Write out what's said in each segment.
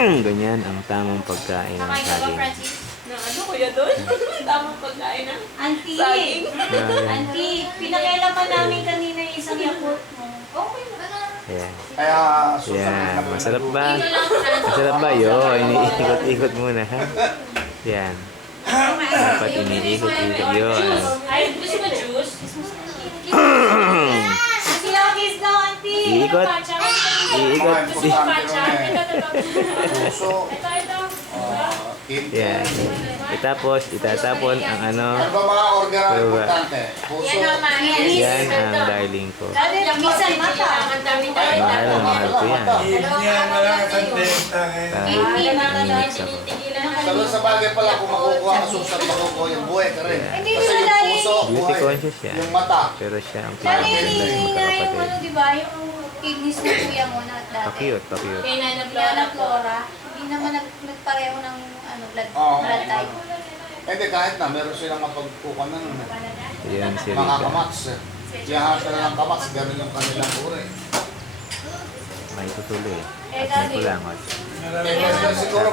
Ganyan ang tamang pagkain ng Nakain ka ba, saging. Francis? Na ano, kuya doon? Tamang pagkain na. Auntie, Saging. auntie, pinakailaman namin kanina yung isang Yakult mo. Okay na. Ayan. Kaya Yan. Masarap ba? Ito lang, Francis. Masarap ba? Yun. Iniikot-ikot muna, ha? Yan. Dapat iniikot-ikot yun. Ay, gusto mo juice? Auntie, kiss daw, auntie. Iikot. Iikot. Gusto mo matcha? puso. Ito. Yan. Itatapon ang ano. Ano ba mga organ na Diba? importante? Puso. Yan naman. Yan ang darling ko. Dati, minsan mata. Ang dami na Ay, rin. Mahal na mahal ko yan. Hindi, mata daw. Sabi sa bagay pala kung makukuha ka susat, makukuha yung buhay ka rin. Hindi Kasi naman yung dahil. puso, Beauty buhay. conscious yan. Yung mata. Pero siya ang Dati pinaka-ganda ng hinihingi nga yung ano, magkakapatid. di ba? Yung kidneys ng kuya mo na dati. Pa-cute, pa-cute. Kaya na Lola Flora. Hindi naman nagpareho ng ano, Oo. blood type. Hindi, kahit na, meron silang mapagkukan na nun. Yan si Mga Rita. kamats. Yahan ka na ng kamats, ganun yung kanilang uri. May tutuloy. Eh, At may dati. kulangot. Test ka siguro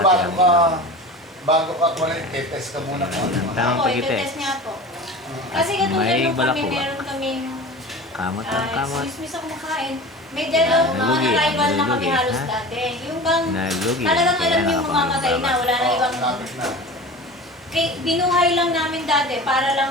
bago ka kulit, test ka muna kung ano. Tamang Ako, pagkita. ito-test niya po. Kasi katulad May nung balak kami, po ba? meron kaming Kamot ang kamot. excuse me sa kumakain. May dalawang mga Nalugi, arrival na kami nalugi, halos ha? dati. Yung bang Nalugi. talagang Kaya alam yung nakapangit mamamatay na, wala na Oo, ibang... lapit na. Binuhay lang namin dati para lang